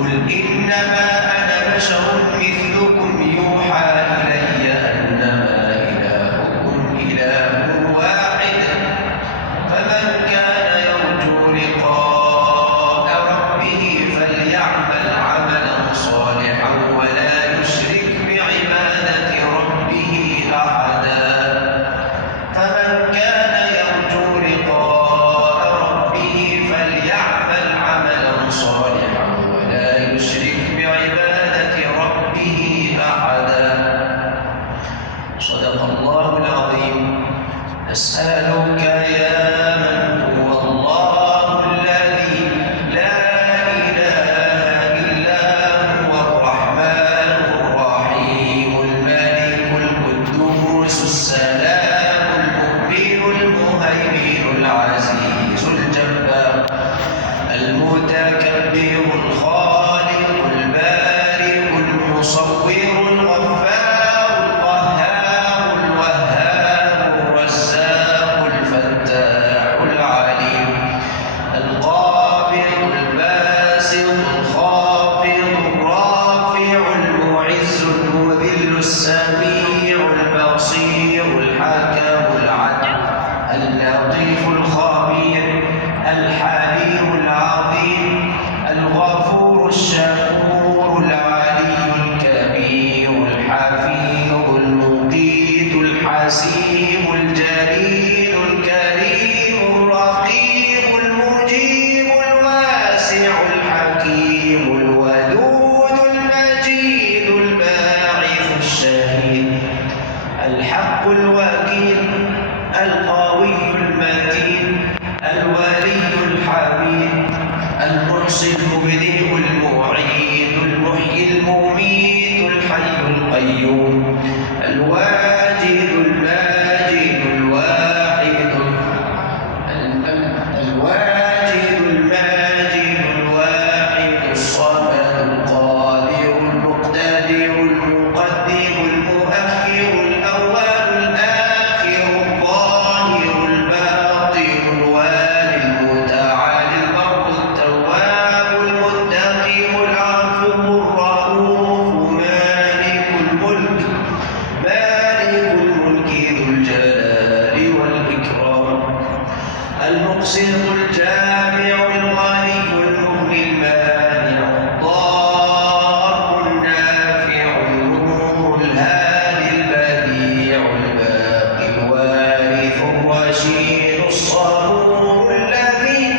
قل إنما أنا بشر مثلكم يوحى إلي أنما إلهكم إله واحد فمن كان يرجو لقاء ربه فليعمل عملا صالحا ولا يشرك بعبادة ربه أحدا فمن كان يرجو لقاء ربه فليعمل عملا صالحا ولا يشرك بعبادة ربه أحدا. صدق الله العظيم. أسألك يا من هو الله الذي لا إله إلا هو الرحمن الرحيم الملك القدوس السلام المؤمن المهيمن العزيز الجبار المتكبر الخالق البارئ المصور الغفار القهار الوهاب الرزاق الفتاح العليم القابض الباسط الخافض الرافع المعز المذل السميع البصير الحكم العدل اللطيف الخبير الحليم العظيم الغفور الشكور العلي الكبير الحفيظ المقيت الحسيب الجليل الكريم الرقيب المجيب الواسع الحكيم الودود المجيد الباعث الشهيد الحق الوكيل القوي المتين الولي الحميد المحصي المبدئ المعيد المحيي المميت الحي القيوم الواجد الماجد الواحد الواجد الماجد الواحد الصمد القادر المقتدر المقدم المؤخر الأول الآخر الظاهر الباطن الوالي المتعالي البر التواب المنتقم العفو الرؤوف مالك الملك ذو الجلال والإكرام المقسط الجامع الغني المغني المانع الضار النافع النور الهادي البديع الباقي الوارث الرشيد الصبور الذي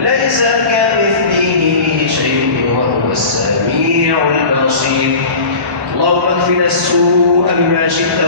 ليس كمثله شيء وهو السميع البصير. اللهم اكفنا السوء بما شئت